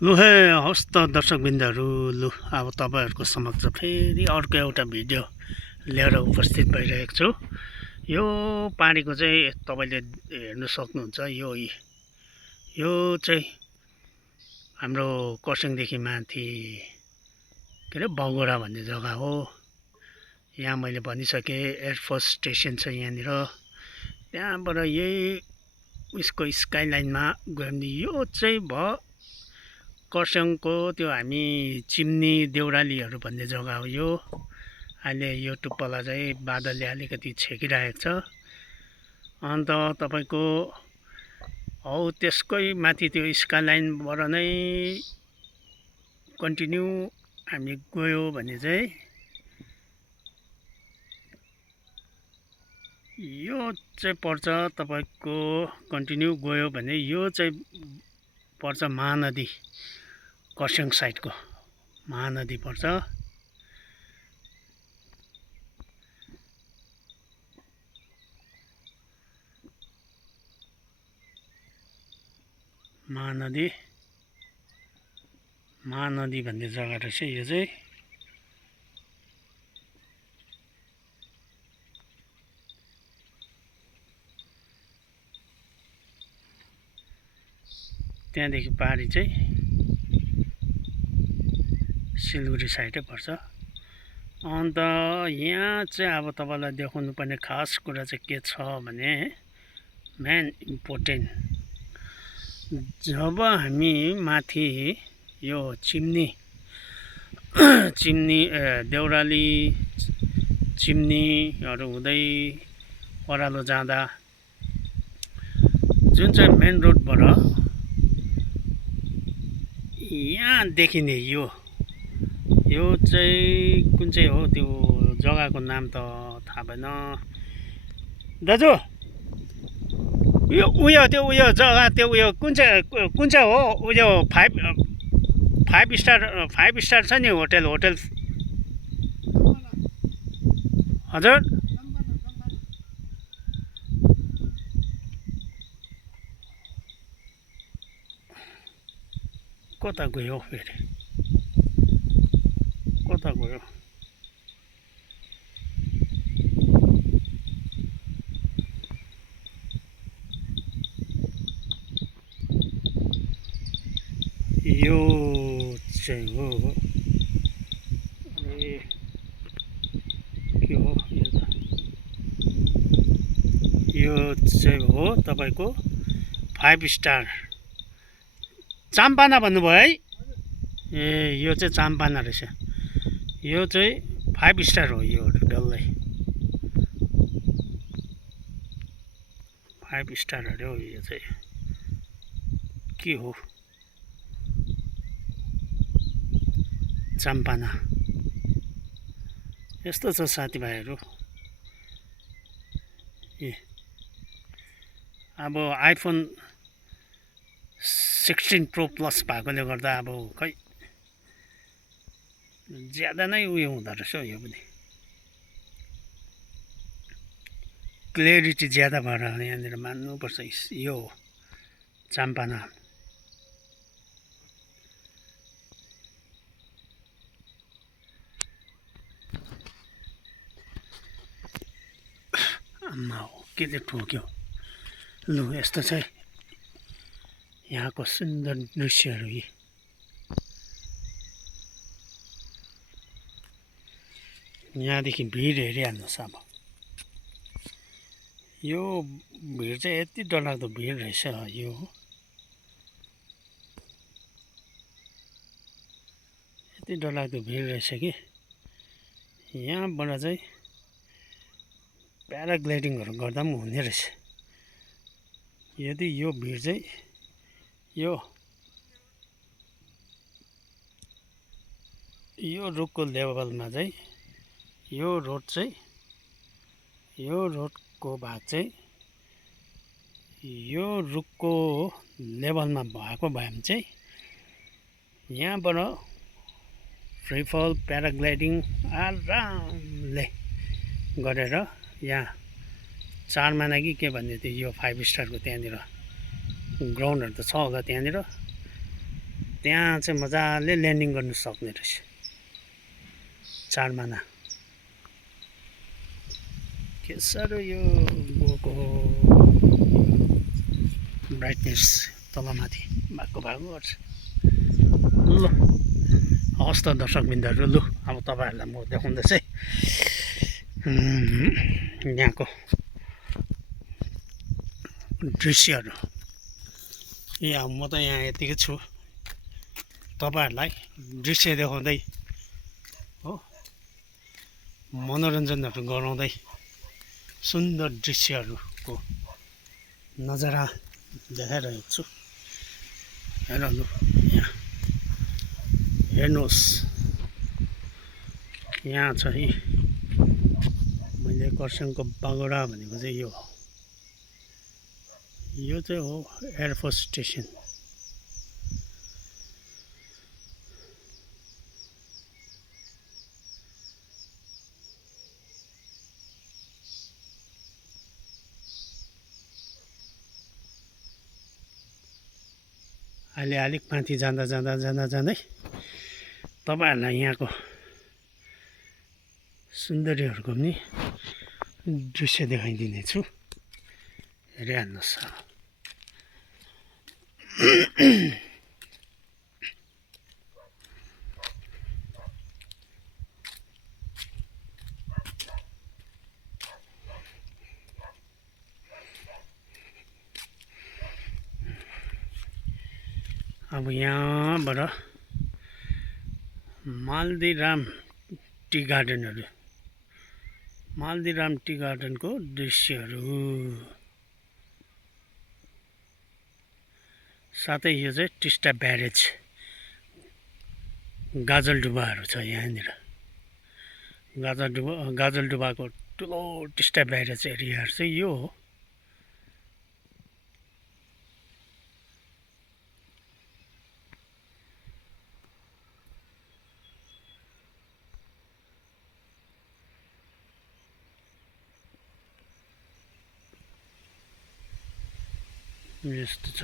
लु हे हवस् त दर्शकबिन्दहरू, लु अब तपाईँहरूको समक्ष फेरि अर्को एउटा भिडियो लिएर उपस्थित भइरहेको छु। यो पानीको चाहिँ तपाईँले हेर्नु सक्नुहुन्छ। यो चाहिँ हाम्रो खरसाङदेखि माथि के अरे बगोडा भन्ने जग्गा हो। यहाँ मैले भनिसकेँ एयरफोर्स स्टेसन छ यहाँनिर। त्यहाँबाट यही उसको स्काइलाइनमा गयो भने यो चाहिँ भयो खरसाङको त्यो हामी चिम्नी देउरालीहरू भन्ने जग्गा हो यो। अहिले यो टुप्पालाई चाहिँ बादलले अलिकति छेकिरहेको छ। अन्त तपाईँको हौ त्यसकै माथि त्यो स्काइलाइनबाट नै कन्टिन्यू हामी गयो भने चाहिँ यो चाहिँ पर्छ तपाईँको कन्टिन्यू गयो भने यो चाहिँ पर्छ महानदी। खरसाङ साइडको महानदी पर्छ। महानदी भन्ने जग्गा रहेछ यो चाहिँ। त्यहाँदेखि पारि चाहिँ सिलगढी साइडै पर्छ। अन्त यहाँ चाहिँ अब तपाईँलाई देखाउनु पर्ने खास कुरा चाहिँ के छ भने मेन इम्पोर्टेन्ट, जब हामी माथि यो चिम्नी देउराली चिम्नीहरू हुँदै ओह्रालो जाँदा जुन चाहिँ मेन रोडबाट यहाँ देखिने यो चाहिँ कुन चाहिँ हो त्यो जग्गाको नाम त थाहा भएन दाजु। यो त्यो जग्गा त्यो कुन चाहिँ हो उयो फाइभ स्टार छ नि होटल हजुर। कता गयो फेरि कता गयो? यो चाहिँ हो के हो यो चाहिँ हो तपाईँको 5 स्टार चाम्पाना भन्नुभयो है। ए यो चाहिँ चाम्पाना रहेछ। यो चाहिँ 5 स्टार हो यो डल्लै 5 स्टार अरे हो। यो चाहिँ के हो चाम्पाना यस्तो छ साथीभाइहरू। ए अब आइफोन 16 प्रो प्लस भएकोले गर्दा अब खै ज्यादा नै उयो हुँदो रहेछ यो पनि क्लियरिटी ज्यादा भएर यहाँनिर मान्नुपर्छ। यो चाम्पाना आम्मा हो के ठोक्यो। लु यस्तो चाहिँ यहाँको सुन्दर दृश्यहरू। यहाँदेखि भिड हेरिहाल्नुहोस्। अब यो भिड चाहिँ यति डरलाग्दो भिड रहेछ। यो यति डरलाग्दो भिड रहेछ कि यहाँबाट चाहिँ प्याराग्लाइडिङहरू गर्दा पनि हुने रहेछ। यदि यो भिड चाहिँ यो रुखको लेभलमा चाहिँ यो रोडको भाग चाहिँ यो रुखको लेभलमा भएको भए भने चाहिँ यहाँबाट फ्रीफल प्याराग्लाइडिङ आरामले गरेर यहाँ 4 माना कि के भन्ने थियो यो 5 स्टारको त्यहाँनिर ग्राउन्डहरू त छ होला त्यहाँनिर त्यहाँ चाहिँ मजाले ल्यान्डिङ गर्नु सक्ने रहेछ 4 माना के साह्रो यो गएको ब्राइटनेस तलमाथि भएको गर्छ ल हवस् त दर्शकबिन्दहरू लु अब तपाईँहरूलाई म देखाउँदैछु यहाँको दृश्यहरू अब म त यहाँ यतिकै छु तपाईँहरूलाई दृश्य देखाउँदै हो मनोरञ्जनहरू गराउँदै सुन्दर दृश्यहरूको नजारा देखाइरहेको छु हेर लु यहाँ हेर्नुहोस् यहाँ चाहिँ मैले खरसाङको बागोडा भनेको चाहिँ यो चाहिँ हो एयरफोर्स स्टेसन अहिले अलिक माथि जाँदै तपाईँहरूलाई यहाँको सुन्दरीहरूको पनि दृश्य देखाइदिनेछु हेरिहाल्नुहोस् अब यहाँबाट मालदीराम टी गार्डनको दृश्यहरू साथै यो चाहिँ टिस्टा ब्यारेज गाजलडुबाहरू छ यहाँनिर गाजलडुबाको ठुलो टिस्टा ब्यारेज एरियाहरू चाहिँ यो हो यस्तो छ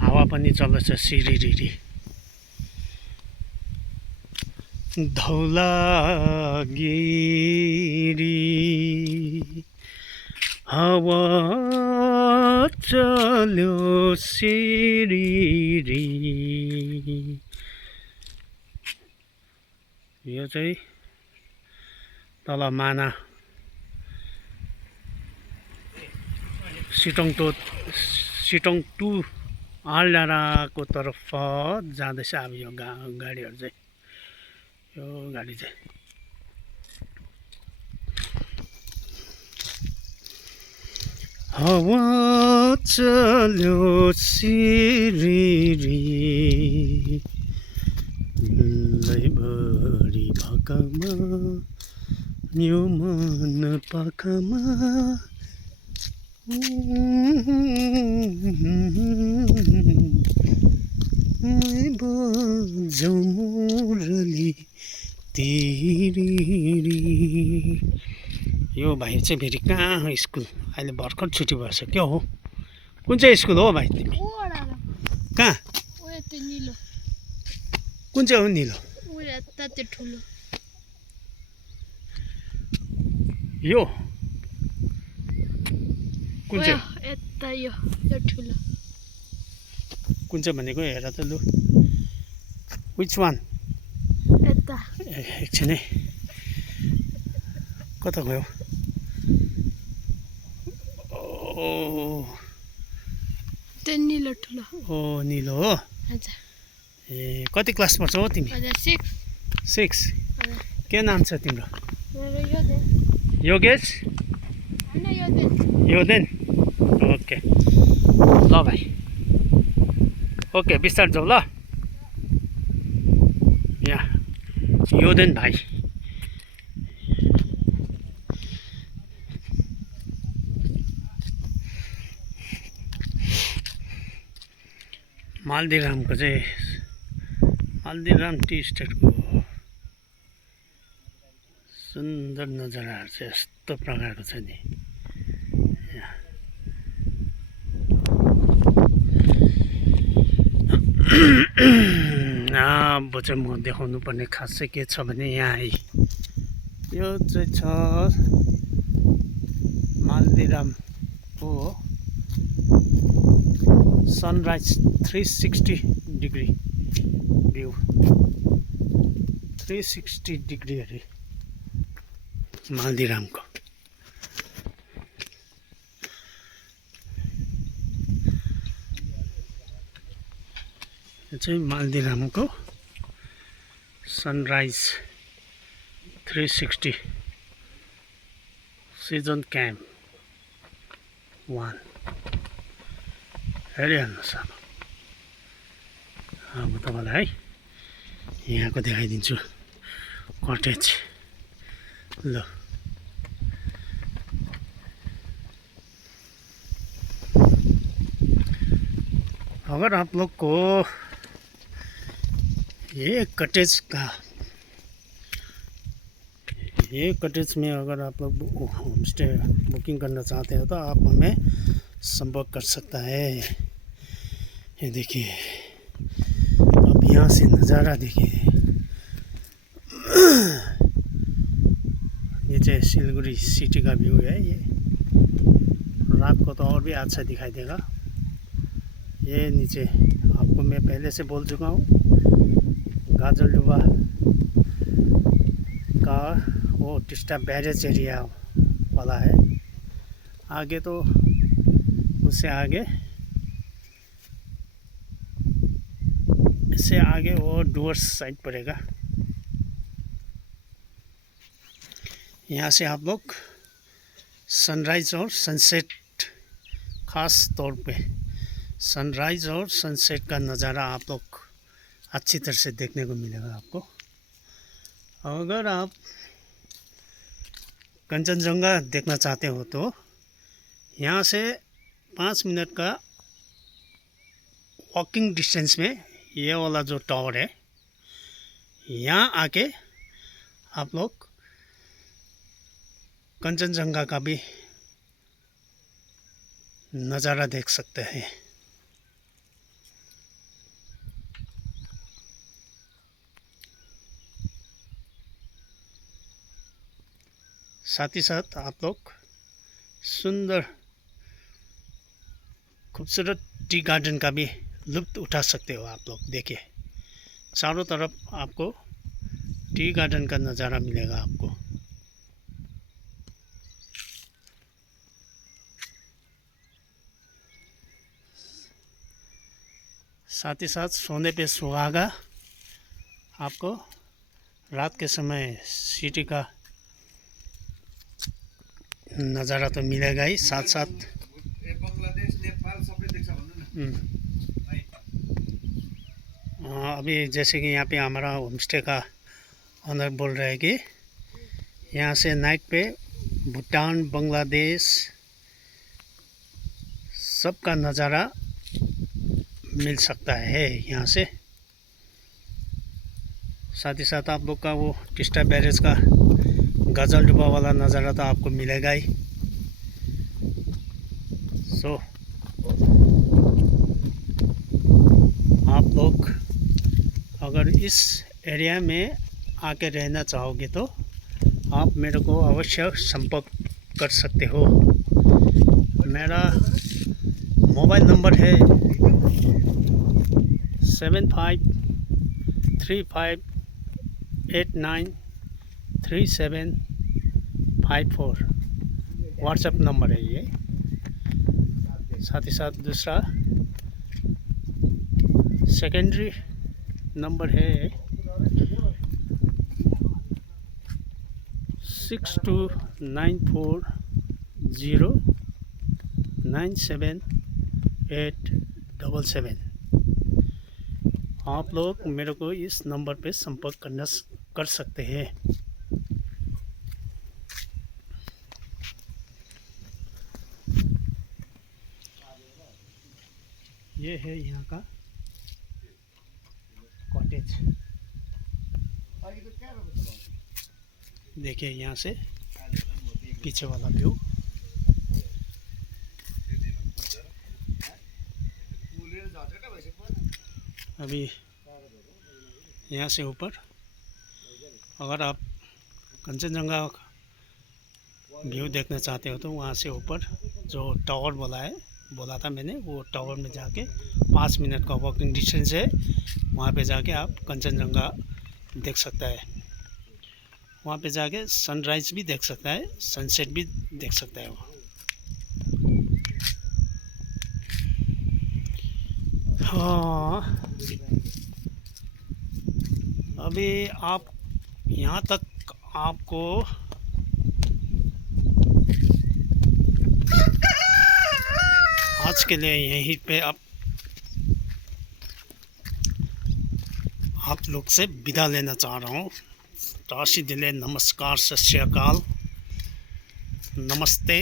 हावा पनि चल्दैछ सिरिरिरी धौलागिरी हावा चल्यो सिरिरी यो चाहिँ तल माना सिटोङ टु आलडाँडाको तर्फ जाँदैछ अब यो गाडीहरू चाहिँ यो गाडी चाहिँ हावा चल्यो सिरिरी लैभरि भाकामा यो मन पाखामा बजाऊ मुरली तिरिरी यो भाइ चाहिँ फेरि कहाँ हो स्कुल अहिले भर्खर छुट्टी भएछ क्या हो कुन चाहिँ स्कुल हो भाइ तिमी कहाँ कुन चाहिँ हो निलो यो कुन चाहिँ कुन चाहिँ भनेको हेर त लु विच वान एकछिन है कता गयो निलो ठुलो ओ निलो हो ए कति क्लास पढ्छौ हो तिमी 6 के नाम छ तिम्रो योगेश योदेन ओके ल भाइ ओके बिस्तार जाऊ ल यहाँ योदेन भाइ मालदीरामको चाहिँ मालदीराम टी स्टेटको सुन्दर नजाराहरू चाहिँ यस्तो प्रकारको छ नि अब चाहिँ म देखाउनु पर्ने खास चाहिँ के छ भने यहाँ यो चाहिँ छ मालदिरामको सनराइज 360 डिग्री भ्यू 360 डिग्री अरे मालदिरामको यो चाहिँ मालदिरामको सनराइज 360 सिजन क्याम्प 1 हेरिहाल्नुहोस् अब तपाईँलाई यहाँको देखाइदिन्छु कटेज ल अगर आप लोग को ये कटेज में अगर आप लोग होम स्टे बुकिंग करना चाहते हो तो आप हमें संपर्क कर सकता है। ये देखिए अब यहाँ से नज़ारा देखिए ये चाहे सिलगुड़ी सिटी का व्यू है। ये रात को तो और भी अच्छा दिखाई देगा। ये नीचे आपको मैं पहले से बोल चुका हूँ गाजलडुबा का वो टिस्टा बैरेज एरिया वाला है। आगे तो उससे आगे इससे आगे वो डुवर्स साइड पड़ेगा। यहाँ से आप लोग सनराइज़ और सनसेट ख़ास तौर पे सनराइज़ और सनसेट का नज़ारा आप लोग अच्छी तरह से देखने को मिलेगा आपको। अगर आप कंचनजंगा देखना चाहते हो तो यहाँ से 5 मिनट का वॉकिंग डिस्टेंस में ये वाला जो टावर है यहाँ आके आप लोग कंचनजंगा का भी नज़ारा देख सकते हैं। साथ ही साथ आप लोग सुंदर खूबसूरत टी गार्डन का भी लुत्फ़ उठा सकते हो। आप लोग देखिए चारों तरफ आपको टी गार्डन का नज़ारा मिलेगा आपको। साथ ही साथ सोने पे सुहागा आपको रात के समय सिटी का नज़ारा तो मिलेगा ही, साथ साथ बंगलादेश नेपाल सबै देख्छ भन्नु न। अभी जैसे कि यहाँ पे हमारा होमस्टे का ऑनर बोल रहा है कि यहाँ से नाइट पे भूटान बांग्लादेश सबका नज़ारा मिल सकता है यहाँ से। साथ ही साथ आप लोग का वो टिस्टा बैरेज का गाजलडुबा वाला नज़ारा तो आपको मिलेगा ही। सो आप लोग अगर इस एरिया में आके रहना चाहोगे तो आप मेरे को अवश्य संपर्क कर सकते हो। मेरा मोबाइल नंबर है 7535893754 व्हाट्सएप नंबर है ये। साथ ही साथ दूसरा सेकेंडरी नंबर है 6294097877। आप लोग मेरे को इस नंबर पे संपर्क कर सकते हैं। ये है यहाँ का कॉटेज। देखिए यहाँ से पीछे वाला व्यू। अभी यहाँ से ऊपर अगर आप कंचनजंगा व्यू देखना चाहते हो तो वहाँ से ऊपर जो टावर बोला था मैंने, वो टावर में जाके 5 मिनट का वॉकिंग डिस्टेंस है। वहाँ पे जाके आप कंचनजंगा देख सकता है। वहाँ पे जाके सनराइज भी देख सकता है, सनसेट भी देख सकता है वो। हाँ, अभी आप यहाँ तक आपको आज के लिए यहीं पे आप लोग से विदा लेना चाह रहा हूँ। राशि दिले नमस्कार, सत श्री अकाल, नमस्ते।